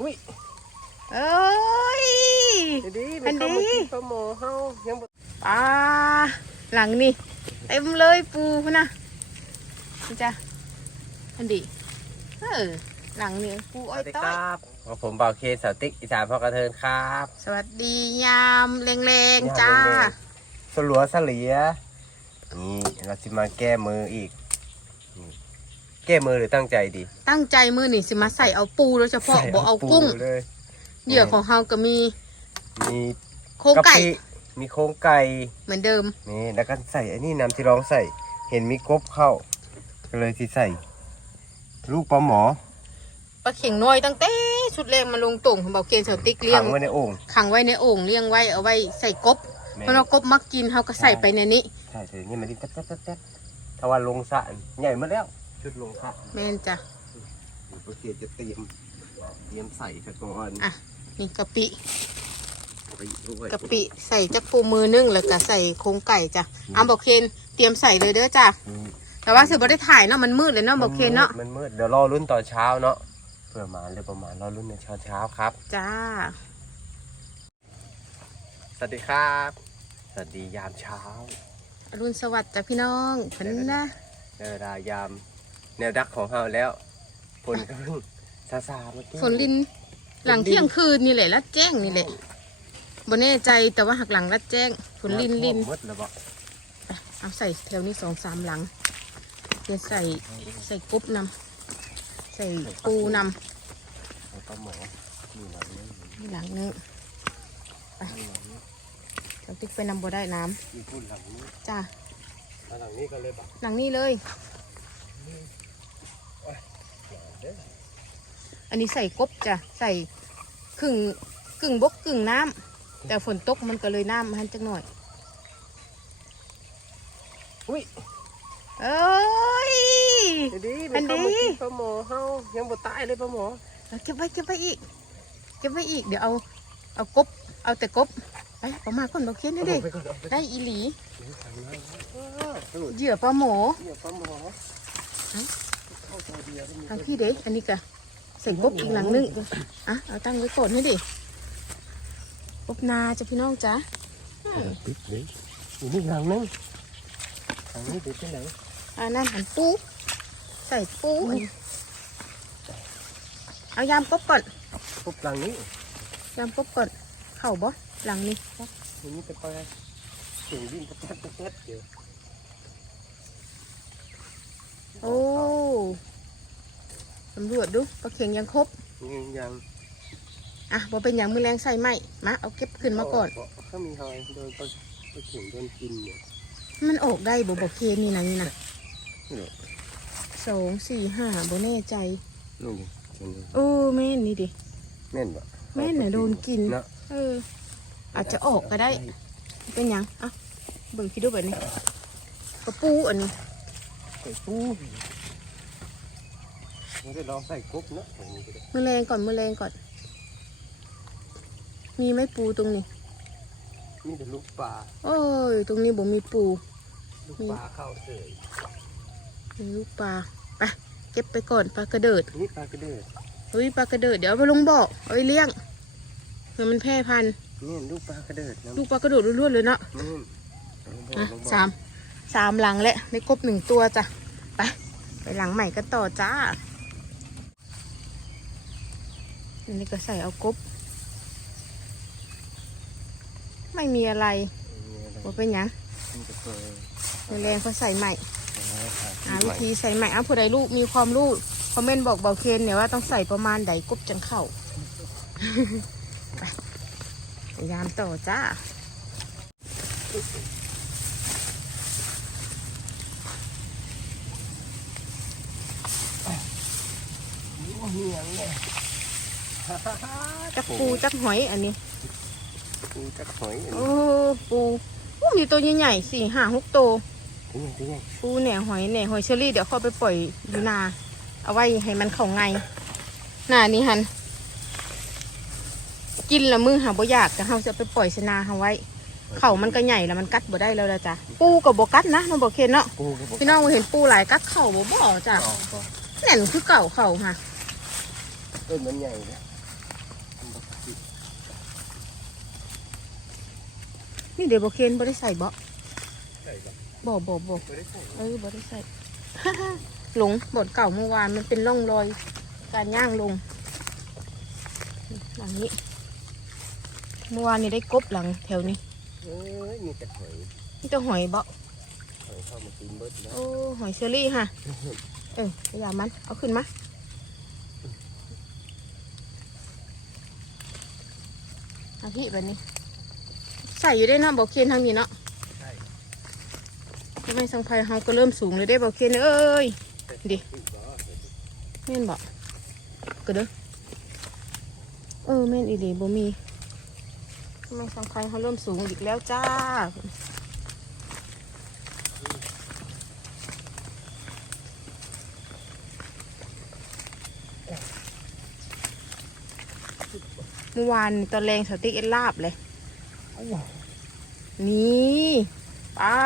อุ้ยเอ้ยเดี๋ยวดีอัไม่นเข้านี้มากินปลาหมอเฮายังบ่ปลาหลังนี่เต็มเลยปูพุ่นนะนี่จ้ะอันดีเออหลังนี่ปูสอ้อวัยสดีต้คอยรับผมบ่าวเคนสาวติ๊กอีสานพ่อกระเทินครับ สวัสดียามแรงๆจ้าสลัวสลียนี่เราจะมาแก้มืออีกนี่ แก้มือหรือตั้งใจดีตั้งใจมือนี่สิมาใส่เอาปูโดยเฉพาะใส่บ่เอากุ้งเลยเหยื่อของเฮาก็มีมีโครงไก่ะปิมีโครงไก่เหมือนเดิม นี่แล้วก็ใส่ไอ้นี่น้ำที่ร้องใส่ เห็นมีกบเข้าก็เลยที่ใส่ ลูกปลาหมอปลาเข่งน้อยตั้งแต่ชุดแรกมาลงตุ่งของเบาเกนเสาติ๊กเลี้ยขังงไว้ในโอ่งขังไว้ในโอ่งเลี้ยงไว้เอาไว้ใส่กบแม่เพราะเรากบมักกินเฮาก็ใส่ไปในนี้ ใช่ใช่นี่มันดิแต๊ดแต๊ดแต๊ดแต๊ดถ้าว่าลงสระใหญ่มาแล้ว ชุดลงสระแม่นจ้ะโอเคจะเตรียมเตรียมใส่ซะก่อนอะนี่กะปิไปด้วยกะปิใส่จักปูมือนึ่งแล้วก็ใส่โครงไก่จ้ะเอาบอกเคนเตรียมใส่เลยเด้อจ้ะอืมแต่ว่าเสือบ่ได้ถ่ายเนาะมันมืดเลยเนาะบอกเคนเนาะมันมืดเดี๋ยวรอรุ่นตอนเช้าเนาะเพื่อมาเลยประมาณรอรุ่นในเช้าเช้าๆครับ จ้า สวัสดีครับ สวัสดียามเช้าอรุณสวัสดิ์จ้ะพี่น้องเพิ่นนะในเวลายาม แนวดักของเราแล้วฝนก็เพิ่งซาซาๆเมื่อกี้ฝนลินหลังเที่ยงคืนนี่แหละลัดแจ้งนี่แหละบ่แน่ใจแต่ว่าหักหลังลัดแจ้งฝนลินลินมืดแล้วบ่เอาใส่แถวนี้สองสามหลังเดี๋ยวใส่ใส่กบนำใส่ปูนำแล้วก็หมอมีหลังนึงนี่หลังนึงมีหลังนี้เดี๋ยวติ๊กไปนำบ่ได้น้ำมีพูดหลังนี้จ้ามาหลังนี้ก็เลยบ่หลังนี้เลย เด้ออันนี้ใส่กบจ้ะใส่ครึ่งกึ่งบกกึ่งน้ำแต่ฝนตกมันก็เลยน้ำมันจักหน่อยอุ้ยเอ้ย เดี๋ยวดีอัไม่นเข้านี้มากินปลาหมอเฮายังบ่ตายเลยปลาหมอเอาเก็บไว้เก็บไว้อีกเก็บไว้อีกเดี๋ยวเอาเอากบ เอาแต่กบไปประมาณคนบอกเคียนให้ดิไปก่อนเอาไปได้อีหลีอ้าวสรุปเหยื่อปลาหมอเดี๋ยวปลาหมอเอ้าเข้าตัวเดียวก็มี ทางพี่เด็กอันนี้ก็ใส่กบอีกหลังนึงอะเอาตั้งไว้ก่อนให้ดิกบนาจ้ะพี่น้องจ้ะอืมปิดเลยอยู่นี่หลังนึงหลังนี้ปิดที่ไหนอันนั้นหันปูใส่ปูอันนี้เอายามกบก่อนปุ๊บหลังนี้ยามกบก่อนเข่าบ่หลังนี้ทีนี้ไปไปเสียงวิ่งกระแทกกระแทกเดี๋ยว โอ้สำรวจดูปลาเข็งยังครบยังยังอะบ่เป็นอย่างมือแรงใส่ไหมมาเอาเก็บขึ้นมาก่อนก็มีหอยโดนปลาปลาเข็งโดนกินเนี่ยมันออกได้บ่บอกเคนนี่นะนี่นะนี่เหรอสองสี่ห้าบ่แน่ใจนี่ดิจังเลยโอ้แม่นนี่ดิแม่นปะแม่นน่ะโดนกินเนาะเออ อาจจะออกก็ได้ เป็นหยังอะเบิ่งคิดดูแบบนี้กระปูอันนี้ ใส่ตู้มันจะลองใส่กบเนาะอย่างนี้ก็ได้มือแรงก่อนมือแรงก่อน มีไหมปูตรงนี้ มีแต่ลูกปลาโอ้ย ตรงนี้บ่มีปู ลูกปลาเข้าเสยมีลูกปลาไปเก็บไปก่อนปลากระเดิดนี่ปลากระเดิดเฮ้ยปลากระเดิดเดี๋ยวเอาไปลงบ่อเอาไปเลี้ยงเพื่อมันแพร่พันธุ์นี่ลูกปลากระเดิดนะลูกปลากระโดดล้วนๆเลยเนาะนี่อะสาม สามหลังแหละได้ครบหนึ่งตัวจ้ะไปไปหลังใหม่กันต่อจ้าอันนี้ก็ใส่เอากบ ไม่มีอะไรว่าเป็นยังมันจะเคยมือแรงก็ใส่ใหม่หาวิธีใส่ใหม่อะผู้ใดลูกมีความรู้คอมเมนต์บอกเบาเคนเนี่ยว่าต้องใส่ประมาณใดกบจังเข้าไปพยายามต่อจ้า เหียงเลยจักปูจักหอยอันนี้ ปูจักหอยอันโอ้นี้ปูปูมีตัวใหญ่ๆสี่ห้าหกตัวเป็นไงเป็นไงปูแหน่หอยแหน่หอยเชอรี่เดี๋ยวเข้าไปปล่อยอยู่นา เอาไว้ให้มันเข้าไงหน้านี้ฮันกินละมือหาบ่อยากแต่เฮาจะไปปล่อยชนาเฮาไว้ เข่ามันก็ใหญ่แล้วมันกัดบ่ได้แล้วละจ้ะปูกับบ่กัดนะน้องบอกเคนเนาะปูกระบอกพี่น้องเห็นปูหลายกัดเข่าบ่บ่จ้ะอ๋อบ่แน่นคือเก่าเข่าค่ะ ต้นมันใหญ่เลยนี่เดี๋ยวบอกเคนบ่ได้ใส่บ่ใส่บ่บ่บ่บ่ไม่ได้ใส่เออบ่ได้ใส่หลงบทเก่าเมื่อวานมันเป็นร่องรอย การย่างลงหลังนี้เมื่อวานนี่ได้กบหลังแถวนี้เอ้ยมีแต่หอยนี่จะหอยบ่หอยเข้ามากินเบิดแล้วโอ้หอยเชอรี่ค่ะ เออพยายามมันเอาขึ้นมา เอาพี่แบบนี้ ใส่อยู่ได้เนาะบอกเคนทางนี้เนาะใช่ทำไมสังไฟเฮาก็เริ่มสูงเลยได้บอกเคนเอ้ยดิแม่นบอกก็เด้อเออแม่นอีดีบ่มีทำไมสังไฟเขาเริ่มสูงอีกแล้วจ้า มื่อวานตอนแรงสติ๊กเอ็นลาบเลยนี่ปลา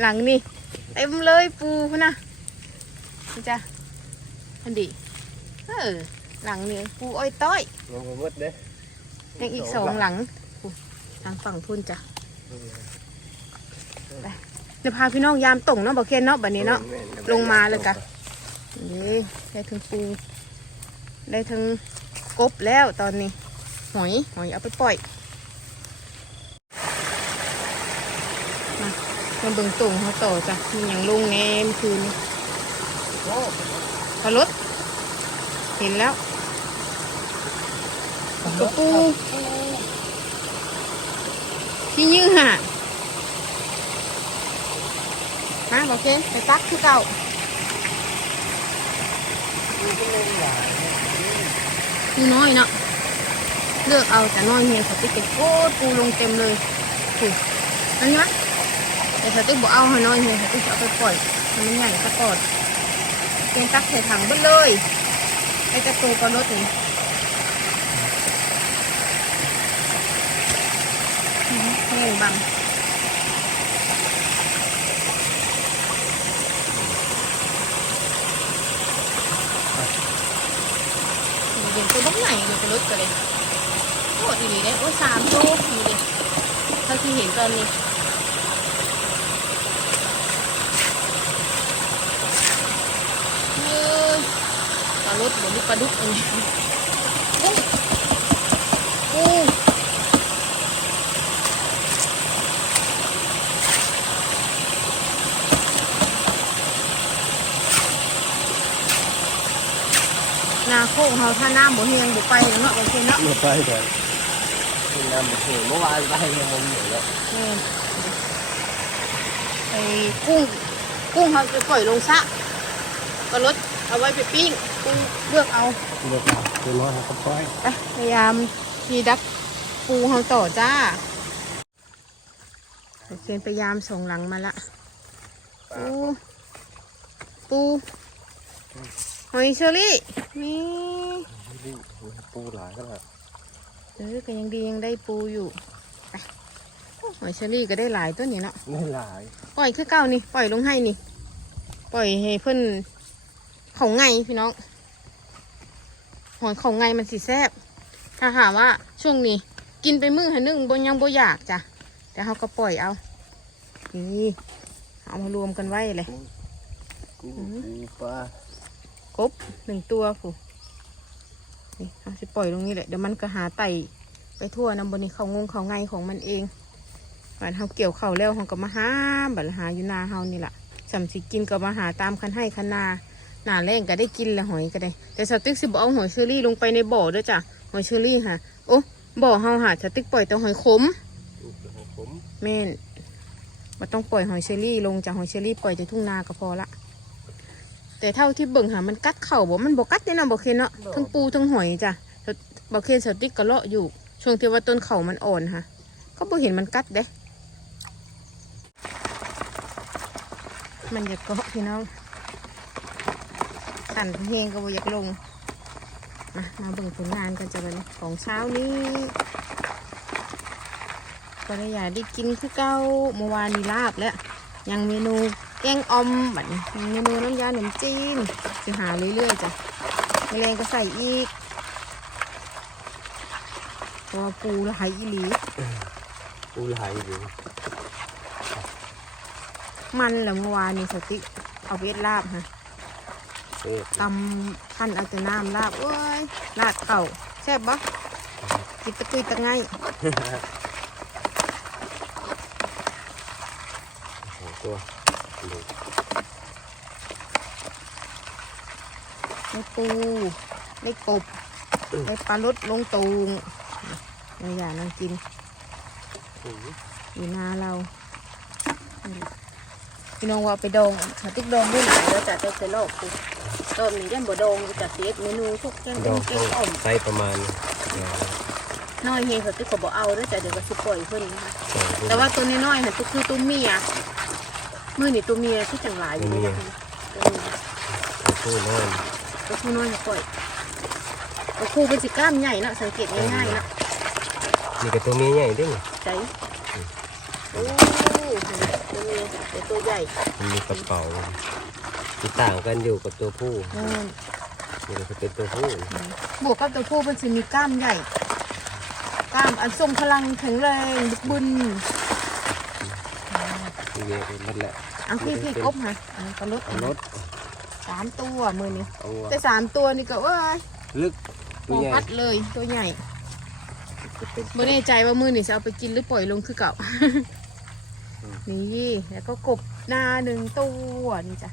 หลังนี่เต็มเลยปูพุ่นนะนี่จ้ะอันดีเออหลังนี่ปูอ้อยต้อยลงไปเบิดเด้ยังอีกสองหลังปูทางฝั่งพุ่นจ้ะเดี๋ยวพาพี่น้องยามต่งเนาะบอกเคนเนาะแบบนี้เนาะลงมาเลยกะนี่ได้ทั้งปู ได้ทั้งกบแล้วตอนนี้ หอย หอยเอาไปปล่อยมามาเบิ่งตุ่งเขาต่อจ้ะมีอย่างลุงแนมคืนนี้โอ้ปลารถเห็นแล้วกระปูพี่ยื้อห่ะมาบอกเคนไปตักคือเก่าปูน้อยเนาะ เลือกเอาแต่น้อยเฮียสติ๊กเป็นโคตรปูลงเต็มเลยปูนั่นนะแต่สติ๊กบอกเอาให้น้อยเฮียสติ๊กจะเอาไปปล่อยให้มันใหญ่ซะก่อนเกณฑ์ตักใส่ถังเบิ้เลยไอ้จะตูกับรถนี่อื้อหือแห้งบังเดี๋ยวตัวบ้องไหนเดี๋ยวตัวรถก็เลย โอ้ดีเลยโอ้สามโลดีเลยเท่าที่เห็นตอนนี้เฮ้ยปลารถเดี๋ยวนี้ปลาดุกอันนี้กุ้งกุ้งนาโค้งเขาถ้าน้ำบ่เฮียงบ่ไปแล้วเนาะบางทีเนาะไม่ไปแต่ น้ำมันเหือเมื่อวานไปยังมองอยู่แล้วแม่ไอ้กุ้ง กุ้งเขาจะปล่อยลงสระปลารถเอาไว้ไปปิ้งกุ้งเลือกเอาเลือกเอาตัวน้อยเขาปล่อยไปพยายามทีดักปูเฮาต่อจ้าโอเคพยายามส่งหลังมาละปูปูหอยเชอรี่นี่ปูหลายขนาด เออก็ยังดียังได้ปูอยู่ไปโอ้หอยเชอรี่ก็ได้หลายตัวนี่เนาะไม่หลาย ปล่อยคือเก่านี่ ปล่อยลงให้นี่ ปล่อยให้เพิ่นเขาไงพี่น้อง หอยเขาไงมันสีแซบถ้าหากว่าช่วงนี้ กินไปมื้อหานึงบนยังบ่อยากจ้ะ แต่เขาก็ปล่อยเอา นี่ เอามารวมกันไว้เลยปูปลากบหนึ่งตัวผู้ นี่เอาสิปล่อยตรงนี้แหละ เดี๋ยวมันก็หาไต่ไปทั่วน้ำบนนี้เขางงเขาไงของมันเองบัดเขาเกี่ยวเขาแล้วเขาก็มาหาบัดหาอยู่นาเฮานี่แหละสำสิกินก็มาหาตามคันให้คันนาหนาแรงก็ได้กินและหอยก็ได้ แต่สติ๊กสิบเอาหอยเชอรี่ลงไปในบ่อเด้วยจ้ะหอยเชอรี่ค่ะ โอ้บ่อเฮาหาสติ๊กปล่อยแต่หอยขมผมแม่นมาต้องปล่อยหอยเชอรี่ลงจากหอยเชอรี่ปล่อยแต่ทุ่งนาก็พอละ แต่เท่าที่เบิ่งหามันกัดเข่าบ่มันบ่กัดแน่นอนบ่เคนเนาะทั้งปูทั้งหอยจ้ะแล้วบ่เคนสติ๊กก็เลาะอยู่ ช่วงที่ว่าต้นเข่ามันอ่อนค่ะ ก็บ่เห็นมันกัดเด้ มันอยากเกาะพี่น้องสั่นเพลงก็บ่อยากลง มามาเบิ่งผลงานกันจ้ะวันนี้ของเช้านี้ ก็ได้อยากได้กินคือเก้าเมื่อวานนี้ลาบแล้ว ยังเมนู แกงออมแบบนี้ยังเมนูน้ำยาหนมจีนจะหาเรื่อยๆจ้ะแมลงก็ใส่อีกเพราะว่าปูหลายอีหลีปูไหลอยู่มันแหละเมื่อวานนี่สติกเอาเวทลาบฮะเออตำขั้นเอาแต่น้ำลาบเอ้ยลาดเข่าแซ่บบ่กินตะกุยตะไงโอ้โหตัว ดูได้ปูได้กบได้ปลาลดลงตูงนี่อย่านั่งกินโอ้โหอยู่นาเรา พี่น้องว่าไปดองสติ๊กดองด้วยหลายแล้วจะได้ไปลอกปูตอนนี้ยันบ่ดองจะเสียเมนูพวกแกงดอกแกต้องงอ่อมไซส์ประมาณเนี่ยน้อยเฮงสติ๊กก็บ่เอาแล้วแต่เดี๋ยวก็สิปล่อยเพิ่นนะคะสองลูกแต่ว่าตัวน้อยๆน่ะตัวคือตัวเมีย มือนี่ตัวเมียที่จังหลายอยู่ตัวเมียนะคะตัวเมียคู่น้อยตัวผู้น้อยน่ะปล่อยตัวผู้เป็นสิกล้ามใหญ่เนาะสังเกตง่ายๆเนาะนี่ก็ตัวเมียใหญ่เด้วยใจโอ้ตัวเมียแต่ตัวใหญ่มันมีกระเป๋าที่ต่างกันอยู่กับตัวผู้นั่นนี่ก็เป็นตัวผู้บวกกับตัวผู้มันสิมีกล้ามใหญ่กล้ามอันทรงพลังแข็งแรงบึกบึนนี่ เนี่ยเป็นมันแหละเอาพี่พี่กบมาอันนี้ก็ลดเอารถสามตัวมือนี้เอาแต่สามตัวนี่ก็เอ้ยลึกพตัวอใหญ่พัดเลยตัวใหญ่จะเป็นไม่แน่ใจว่ามือนี่จะเอาไปกินหรือปล่อยลงคือเก่า นี่แล้วก็กบหนาหนึ่งตัวนี่จ้ะ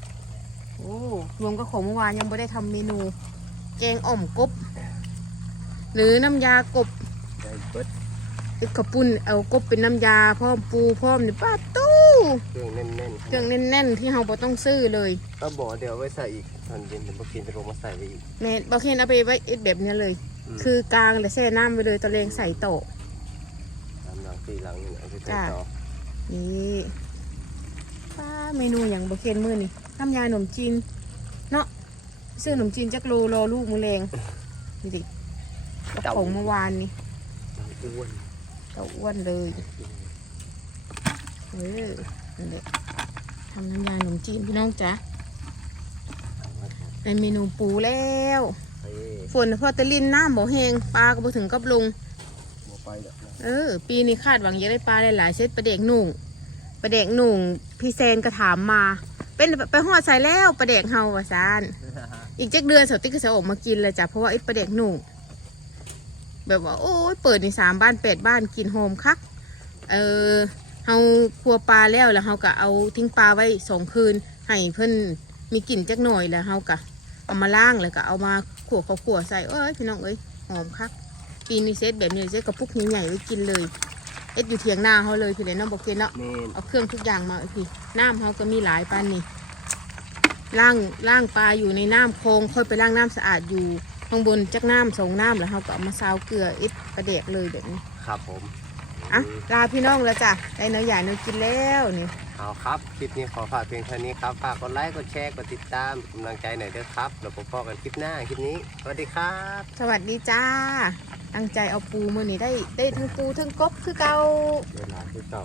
โอ้รวมกับของเมื่อวานยังไม่ได้ทำเมนู แกงอ่อมกบ หรือน้ำยากบได้เบิดไอ้กระปุ่นเอากบเป็นน้ำยาพร้อมปูพร้อมนี่ป้าตู้ เครื่องแน่นๆเครื่องแน่นๆ ที่เราบ่ต้องซื้อเลยก็บอกเดี๋ยวเอาไว้ใส่อีกตอนเย็นเดี๋ยวมากินจะลงมาใส่ไปอีก แม่บางเคนเอาไปไว้เอ็ดแบบเนี้ยเลยมคือกลางแต่แช่น้ำไปเลยตะเลงใส่โตะสามหลังสี่หลังนี่เอาไปใส่จ้ะ ต่อนี่ป้าเมนูอย่างบะเคนมือนี่น้ำยาขนมจีนเนาะซื้อขนมจีนจักโลรอลูกมือแรงดูดิกระป๋องเมื่อวานนี่อ้วนเต่าอ้วนเลย เออนั่นแหละทำน้ำยาขนมจีนพี่น้องจ๊ะเป็นเมนูปูแล้วเอ้ยฝนพอแตะลินน้ำบ่แหงปลาก็บ่ถึงกับลงบัวไปแล้วนะเออ ปีนี้คาดหวังจะได้ปลาหลายๆเช่นปลาเด็กหนุ่งปลาเด็กหนุ่งพี่แซนก็ถามมา เป็นไปหอดใส่แล้วปลาเด็กเฮาว่าซานอีกเจ็ดเดือนสาวติ๊กก็จะออกมากินเลยจ้ะเพราะว่าไอ้ปลาเด็กหนุ่งแบบว่าโอ้ยเปิดในสามบ้านแปดบ้านกินโฮมคัก เออเฮาครัวปลาแล้วแล้วเฮาก็เอาทิ้งปลาไว้สองคืนให้เพิ่นมีกลิ่นจักหน่อยแล้วเฮาก็เอามาล้างแล้วก็เอามาขั่วข้าวขั่วใส่เอ้ยพี่น้องเอ้ยหอมคักปีนี้เซตแบบนี้เซตกระปุกใหญ่ๆไว้กินเลยเอ็ดอยู่เถียงนาเขาเลยพี่เลยน้องบอกเกนเนาะเมนเอาเครื่องทุกอย่างมาเอาพี่น้ำเขาก็มีหลายปานนี่ล่างล่างปลาอยู่ในน้ำคลองค่อยไปล่างน้ำสะอาดอยู่ข้างบนจักน้ำสองน้ำแล้วเขาก็เอามาซาวเกลือเอ็ดกระเดกเลยแบบนี้ครับผม อะลาพี่น้องแล้วจ้ะได้เนื้อใหญ่เนื้อกินแล้วนี่เอาครับ คลิปนี้ขอฝากเพียงเท่านี้ครับ ฝากกดไลค์ กดแชร์ กดติดตามเป็นกำลังใจหน่อยเด้อครับเราพบกันคลิปหน้า คลิปนี้ สวัสดีครับ สวัสดีจ้า ตั้งใจเอาปูมือนี่ได้ได้ทั้งปูทั้งกบคือเกาเวลาที่เก่า